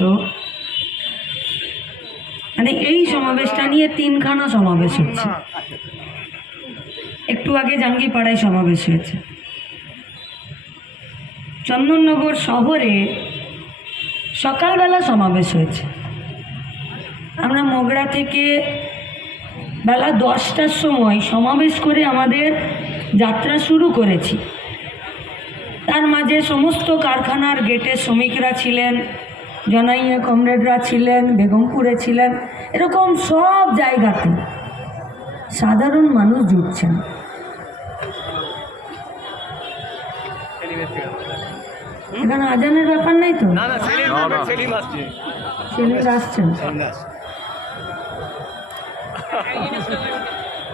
তো মানে এই সমাবেশটা নিয়ে তিনখানা সমাবেশ হচ্ছে। একটু আগে জাঙ্গিপাড়ায় সমাবেশ হয়েছে। চন্দননগর শহরে সকালবেলা সমাবেশ হয়েছে। আমরা মগরা থেকে বেলা 10টার সময় সমাবেশ করে আমাদের যাত্রা শুরু করেছি। তার মাঝে সমস্ত কারখানার গেটে শ্রমিকরা ছিলেন, জনাইয়া কমরেডরা ছিলেন, বেগমপুরে ছিলেন, এরকম সব জায়গাতে সাধারণ মানুষ জুটছেন। এখানে আজানের ব্যাপার নাই তো? ছেলেরা আসছেন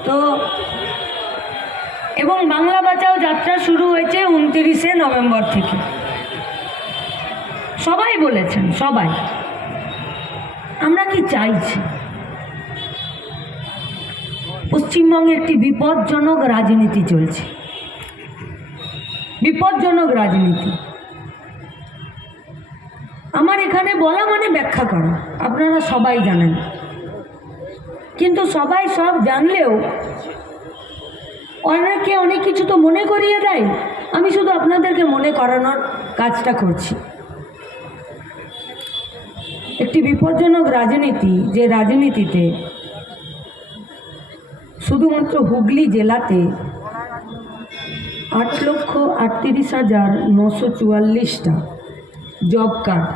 তো। এবং বাংলা বাঁচাও যাত্রা শুরু হয়েছে 29শে নভেম্বর থেকে। সবাই বলেছেন, সবাই। আমরা কি চাইছি? পশ্চিমবঙ্গে একটি বিপজ্জনক রাজনীতি চলছে, বিপজ্জনক রাজনীতি। আমার এখানে বলা মানে ব্যাখ্যা করা, আপনারা সবাই জানেন। কিন্তু সবাই সব জানলেও অনেকে অনেক কিছু তো মনে করিয়ে দেয়। আমি শুধু আপনাদেরকে মনে করানোর কাজটা করছি। একটি বিপজ্জনক রাজনীতি, যে রাজনীতিতে শুধুমাত্র হুগলি জেলাতে 8,38,944টা জব কার্ড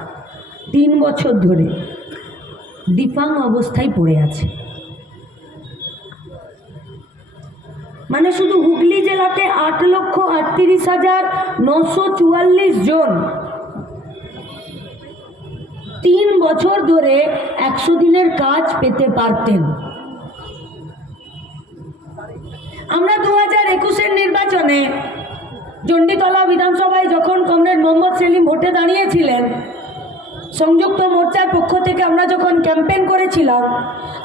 3 বছর ধরে ডিফাং অবস্থায় পড়ে আছে। মানে শুধু হুগলি জেলাতে 8,38,944 জন 3 বছর ধরে 100 দিনের কাজ পেতে পারতেন। আমরা 2021-এর নির্বাচনে চণ্ডীতলা বিধানসভায় যখন কমরেড মোহাম্মদ সেলিম ভোটে দাঁড়িয়েছিলেন, সংযুক্ত মোর্চার পক্ষ থেকে আমরা যখন ক্যাম্পেইন করেছিলাম,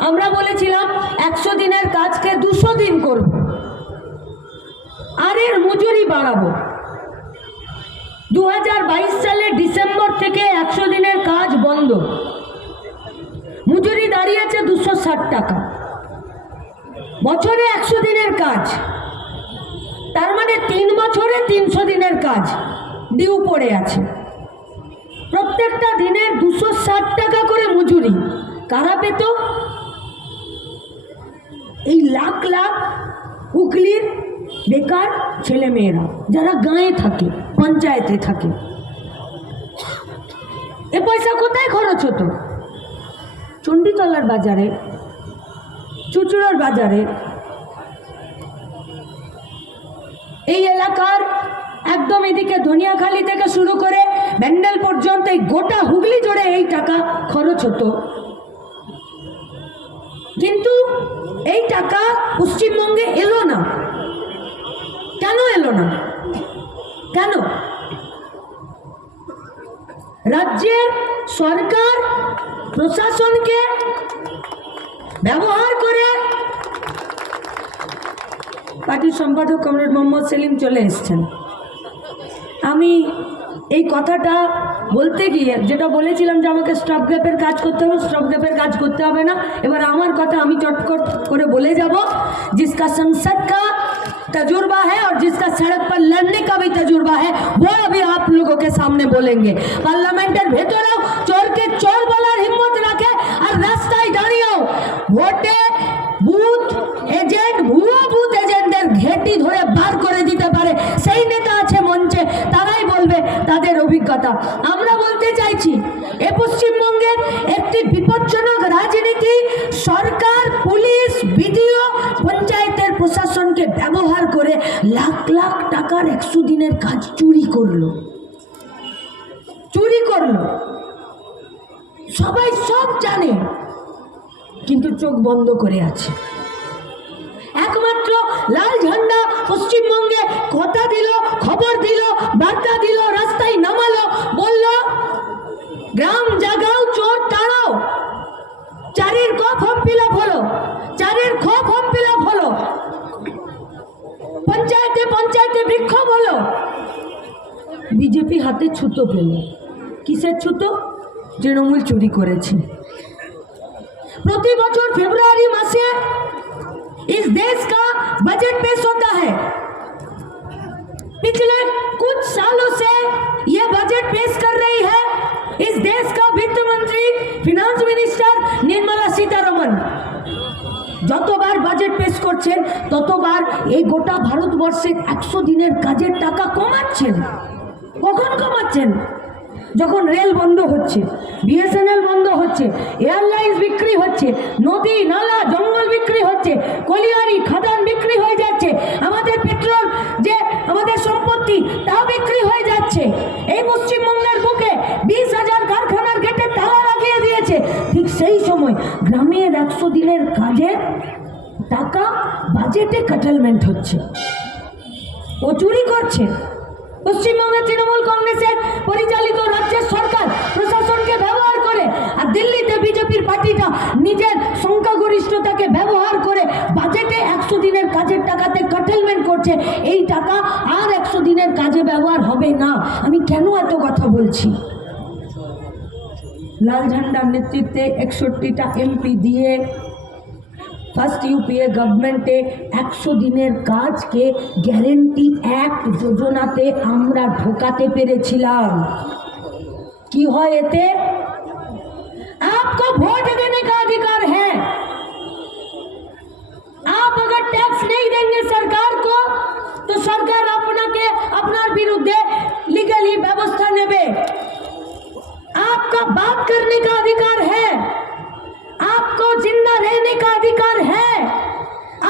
আমরা বলেছিলাম 100 দিনের কাজকে 200 দিন করব, আর এর মজুরি বাড়াবো। 2022 সালের ডিসেম্বর থেকে 100 দিনের কাজ বন্ধ, মজুরি দাঁড়িয়েছে 260 টাকা। বছরে 100 দিনের কাজ, তার মানে 3 বছরে 300 দিনের কাজ ডিউ পড়ে আছে। প্রত্যেকটা দিনের 260 টাকা করে মজুরি কারা পেত? এই লাখ লাখ হুগলির বেকার ছেলে মেয়েরা, যারা গাঁয়ে থাকে, পঞ্চায়েতে থাকে। এ পয়সা কোথায় খরচ হতো? চণ্ডীতলার বাজারে, চুচুড়ার বাজারে, এই এলাকার একদম এদিকে ধনিয়াখালি থেকে শুরু করে ব্যান্ডেল পর্যন্ত এই গোটা হুগলি জুড়ে এই টাকা খরচ হতো। কিন্তু এই টাকা পশ্চিমবঙ্গে এলো না। কেন এলো না? কেন? রাজ্যের সরকার প্রশাসনকে ব্যবহার করে পার্টির সম্পাদক কমরেড মোহাম্মদ সেলিম চলে এসছেন। আমি এই কথাটা বলতে গিয়ে যেটা বলেছিলাম যে আমাকে স্টপ গ্যাপের কাজ করতে হবে, স্টপ গ্যাপের কাজ করতে হবে না। এবার আমার কথা আমি চটকট করে বলে যাব। जिसका संसद का तजुर्बा है और जिसका सड़क पर लड़ने का भी तजुर्बा है, वो अभी आप लोगों के सामने बोलेंगे। पार्लियामेंटेर भेतरेও চোরকে চোর বলার হিম্মত রাখে আর রাস্তায় দাঁড়িয়েও ভোটে বুথ এজেন্ট, ভুয়ো বুথ এজেন্টদের ঘেঁটি ধরে বার করে দিতে পারে সেই নেতা আছে মঞ্চে, তারাই বলবে তাদের অভিজ্ঞতা। আমরা বলতে চাইছি, এ পশ্চিমবঙ্গের একটি বিপজ্জনক রাজনীতি, সরকার, পুলিশ, বিডিও, পঞ্চায়েতের প্রশাসনকে ব্যবহার করে লাখ লাখ টাকার 100 দিনের কাজ চুরি করলো। সবাই সব জানে, কিন্তু চোখ বন্ধ করে আছে। একমাত্র লাল ঝান্ডা পশ্চিমবঙ্গে কথা দিল, খবর দিল, বার্তা দিল, রাস্তায় নামালো, বলল গ্রাম জাগাও, চোর তাড়াও। 4-এর ক ফর্ম ফিল আপ হলো, 4-এর খ ফর্ম ফিল আপ হলো, পঞ্চায়েতে পঞ্চায়েতে বিক্ষোভ হলো। বিজেপি হাতে ছুতো পেল। কিসের ছুতো? তৃণমূল চুরি করেছে। प्रति बছর फरवरी मासे इस देश का बजट पेश होता है। पिछले कुछ सालों से यह बजट पेश कर रही है इस देश का वित्त मंत्री फिनांस मिनिस्टर निर्मला सीतारमन। যতবার বাজেট পেশ করছেন ততবার এই গোটা ভারতবর্ষে 100 দিনের কাজের টাকা কমাচ্ছেন। কখন কমাচ্ছেন? যখন রেল বন্ধ হচ্ছে, বিএসএনএল বন্ধ হচ্ছে, এয়ারলাইন্স বিক্রি হচ্ছে, নদী নালা জঙ্গল বিক্রি হচ্ছে, কলিয়ারি খাদান বিক্রি হয়ে যাচ্ছে, আমাদের পেট্রোল যে আমাদের সম্পত্তি তা বিক্রি হয়ে যাচ্ছে। এই পশ্চিমবঙ্গের বুকে 20,000 কারখানার গেটে তালা লাগিয়ে দিয়েছে। ঠিক সেই সময় গ্রামের 100 দিনের কাজের টাকা বাজেটে কাটেলমেন্ট হচ্ছে, ও চুরি করছে। পশ্চিমবঙ্গের তৃণমূল কংগ্রেসের পরিচালিত রাজ্যের সরকার প্রশাসনকে ব্যবহার করে আর দিল্লিতে বিজেপির পার্টিটা নিজের সংখ্যাগরিষ্ঠতাকে ব্যবহার করে বাজেটে 100 দিনের কাজের টাকাতে কাটেলমেন্ট করছে। এই টাকা আর 100 দিনের কাজে ব্যবহার হবে না। আমি কেন এত কথা বলছি? লাল ঝান্ডার নেতৃত্বে 61টা এমপি দিয়ে ফার্স্ট ইউপিএ গভর্নমেন্টে 100 দিনের কাজকে গ্যারেন্টি অ্যাক্ট যোজনাতে আমরা ঢোকাতে পেরেছিলাম। কি হয় এতে? आपको वोट देने का अधिकार है। आप अगर टैक्स नहीं देंगे सरकार को तो सरकार আপনাকে আপনার বিরুদ্ধে लीगली व्यवस्था নেবে। आपका बात करने का अधिकार है, आपको जिंदा रहने का अधिकार है,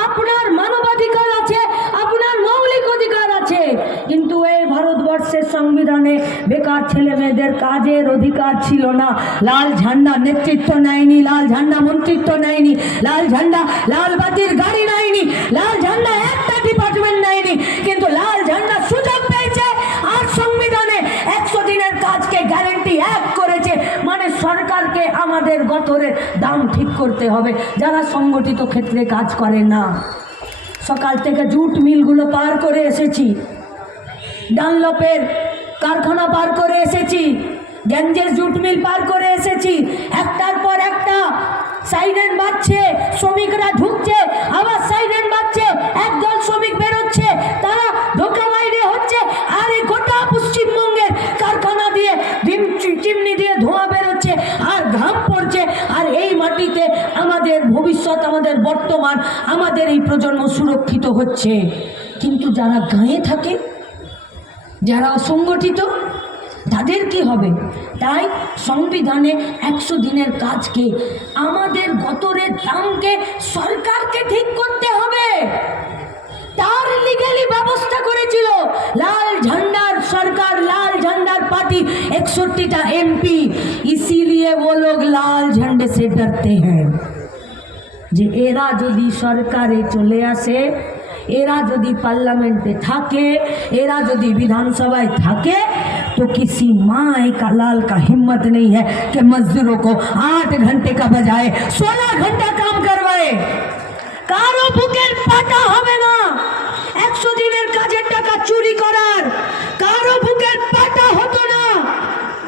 আপনার মানবাধিকার আছে, আপনার মৌলিক অধিকার আছে। কিন্তু এই ভারতবর্ষের সংবিধানে বেকার ছেলে মেয়েদের কাজের অধিকার ছিল না। লাল ঝান্ডা নেতৃত্ব নেয়নি, লাল ঝান্ডা মন্ত্রিত্ব নেয়নি, লাল ঝান্ডা লাল বাতির গাড়ি নেয়নি, লাল ঝান্ডা একটা ডিপার্টমেন্ট নেয়নি। কিন্তু লাল ঝান্ডা সুযোগ পেয়েছে আর সংবিধানে 100 দিনের কাজকে গ্যারেন্টি অ্যাক্ট করেছে। মানে সরকারকে আমাদের গতরের দাম ঠিক করতে হবে যারা সংগঠিত ক্ষেত্রে কাজ করে না। সকাল থেকে জুট মিলগুলো পার করে এসেছি, ডানলপের কারখানা পার করে এসেছি, গঞ্জের জুট মিল পার করে এসেছি। একটার পর একটা সাইরেন বাজছে, শ্রমিকরা ঢুকছে, আবার সাইরেন বাজছে, একদল শ্রমিক বেরোচ্ছে, তারা ঢোকা বাইরে হচ্ছে। আর এই গোটা পশ্চিমবঙ্গের কারখানা দিয়ে চিমনি দিয়ে ধোঁয়া বেরোচ্ছে আর ঘাম পড়ছে। আর এই মাটিতে আমাদের ভবিষ্যৎ, আমাদের বর্তমান, আমাদের এই প্রজন্ম সুরক্ষিত হচ্ছে। কিন্তু যারা গাঁয়ে থাকে, যারা অসংগঠিত, তাদের কি হবে? তাই সংবিধানে 100 দিনের কাজকে, আমাদের গতরের দামকে সরকারকে ঠিক করতে হবে, তার লিগ্যালি ব্যবস্থা করেছিল লাল झंडार सरकार, लाल झंडार पार्टी 61टा एमपी। इसीलिए वो लोग लाल झंडे से डरते हैं যে এরা যদি সরকারে চলে আসে, এরা যদি পার্লামেন্টে থাকে, এরা যদি বিধাनसभाয় থাকে, तो किसी माँ का लाल का हिम्मत नहीं है कि मजदूरों को 8 घंटे का बजाय 16 घंटा काम करवाए। कारो बुकेर पाटा হবে না 100 দিনের কাজের টাকা চুরি করার, কারো বুকের পাটা হতো না।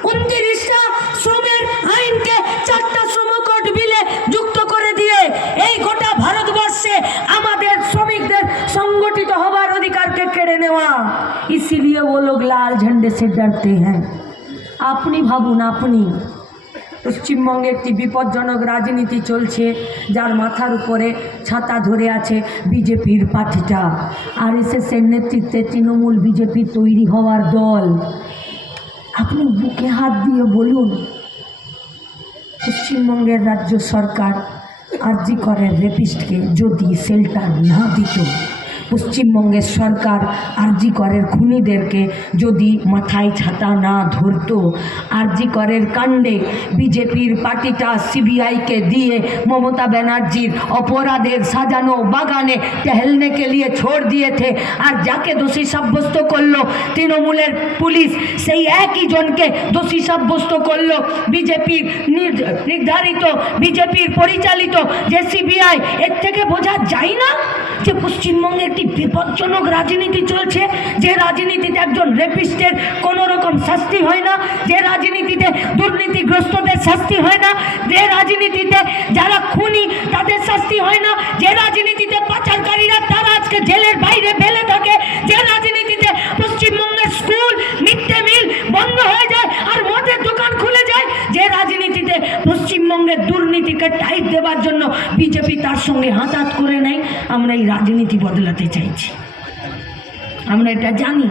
29টা শ্রমের আইনকে 4টা শ্রম কোড বিলে যুক্ত করে দিয়ে এই গোটা ভারতবর্ষে আমাদের শ্রমিকদের সংগঠিত হবার অধিকারকে কেড়ে নেওয়া। इसीलिए वो लोग लाल झंडे से डरते हैं। আপনি ভাবুন, আপনি পশ্চিমবঙ্গে একটি বিপজ্জনক রাজনীতি চলছে, যার মাথার উপরে ছাতা ধরে আছে বিজেপির পার্টিটা, আরএসএসের নেতৃত্বে তৃণমূল বিজেপি তৈরি হওয়ার দল। আপনি বুকে হাত দিয়ে বলুন, পশ্চিমবঙ্গের রাজ্য সরকার আরজি করের রেপিস্টকে যদি শেল্টার না দিত, পশ্চিমবঙ্গের সরকার আরজি করের খুনিদেরকে যদি মাথায় ছাতা না ধরতো, আরজি করের কাণ্ডে বিজেপির পার্টিটা সিবিআইকে দিয়ে মমতা ব্যানার্জির অপরাধের সাজানো বাগানে टहलने के लिए छोड़ दिए थे, আর যাকে দোষী সাব্যস্ত করলো তৃণমূলের পুলিশ, সেই একই জনকে দোষী সাব্যস্ত করলো বিজেপির নির্ধারিত, বিজেপির পরিচালিত যে সিবিআই। এর থেকে বোঝা যায় না যে পশ্চিমবঙ্গের একটি বিপজ্জনক রাজনীতি চলছে, যে রাজনীতিতে একজন রেপিস্টের কোনো রকম শাস্তি হয় না, যে রাজনীতিতে দুর্নীতিগ্রস্তদের শাস্তি হয় না, যে রাজনীতিতে যারা খুনি তাদের শাস্তি হয় না, যে রাজনীতিতে পাচারকারীরা তারা আজকে জেলের বাইরে ফেলে থাকে, যে রাজনীতিতে পশ্চিমবঙ্গের স্কুল মিড ডে মিল বন্ধ হয়ে যায় আর মদের দোকান খুলে যায়, যে রাজনীতিতে পশ্চিমবঙ্গের দুর্নীতিকে টাইট দেওয়ার জন্য বিজেপি তার সঙ্গে হাতাহাত করে নেয়, আমরা এই রাজনীতি বদলাতে চাইছি। আমরা এটা জানি,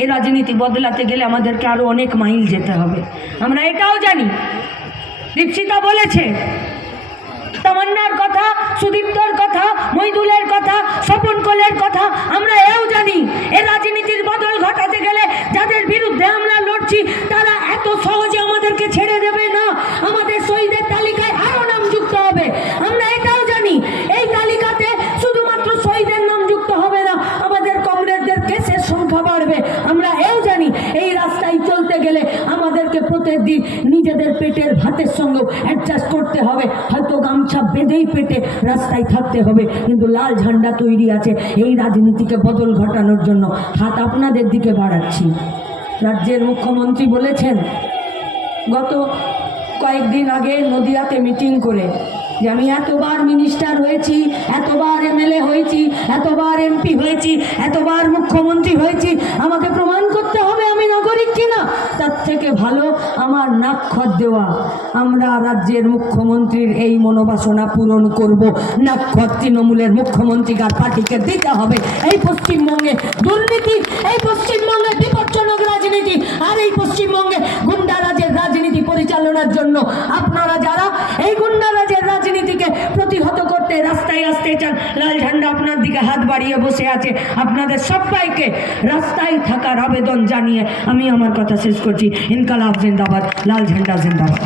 এই রাজনীতি বদলাতে গেলে আমাদেরকে আরো অনেক মাইল যেতে হবে। আমরা এটাও জানি, দীপশিতা বলেছে, তামান্নার কথা, সুদীপ্তর কথা, মইদুলের কথা, স্বপন কোলের কথা আমরা এও জানি। এই রাজনীতির বদল ঘটাতে গেলে যাদের বিরুদ্ধে আমরা লড়ছি তারা এত সহজে আমাদেরকে ছেড়ে দেবে না, আমাদের শহীদের তালিকায় আরো নাম যুক্ত হবে। আমরা এটাও জানি, এই তালিকাতে শুধুমাত্র শহীদের নাম যুক্ত হবে না, আমাদের কমরেডদের কেসের সংখ্যা বাড়বে। আমরা এও জানি এই রাস্তায় চলতে গেলে আমাদেরকে প্রত্যেকদিন নিজেদের পেটের ভাতের সঙ্গেও অ্যাডজাস্ট করতে হবে, হয়তো গামছা বেঁধেই পেটে রাস্তায় থাকতে হবে, কিন্তু লাল ঝান্ডা তৈরি আছে এই রাজনীতিকে বদল ঘটানোর জন্য। হাত আপনাদের দিকে বাড়াচ্ছি। রাজ্যের মুখ্যমন্ত্রী বলেছেন গত কয়েকদিন আগে নদিয়াতে মিটিং করে যে আমি এতবার মিনিস্টার হয়েছি, এতবার এমএলএ হয়েছি, এতবার এমপি হয়েছি, এতবার মুখ্যমন্ত্রী হয়েছি, আমাকে প্রমাণ করতে হবে আমি নাগরিক কিনা। তার থেকে ভালো আমার নাক্ষর দেওয়া। আমরা রাজ্যের মুখ্যমন্ত্রীর এই মনোবাসনা পূরণ করব। নাক্ষর তৃণমূলের মুখ্যমন্ত্রী আর পার্টিকে দিতে হবে। এই পশ্চিমবঙ্গে দুর্নীতি, এই পশ্চিমবঙ্গে বিপজ্জনক রাজনীতি আর এই পশ্চিমবঙ্গে গুন্ডারাজের রাজনীতি পরিচালনার জন্য আপনারা যারা এই গুন্ডারাজের রাজনীতিকে প্রতিহত করতে রাস্তায় আসতে চান, লাল ঝান্ডা আপনার দিকে হাত বাড়িয়ে বসে আছে। আপনাদের সবাইকে রাস্তায় থাকার আবেদন জানিয়ে আমি আমার কথা শেষ করছি। ইনকালাব জিন্দাবাদ, লাল ঝান্ডা জিন্দাবাদ।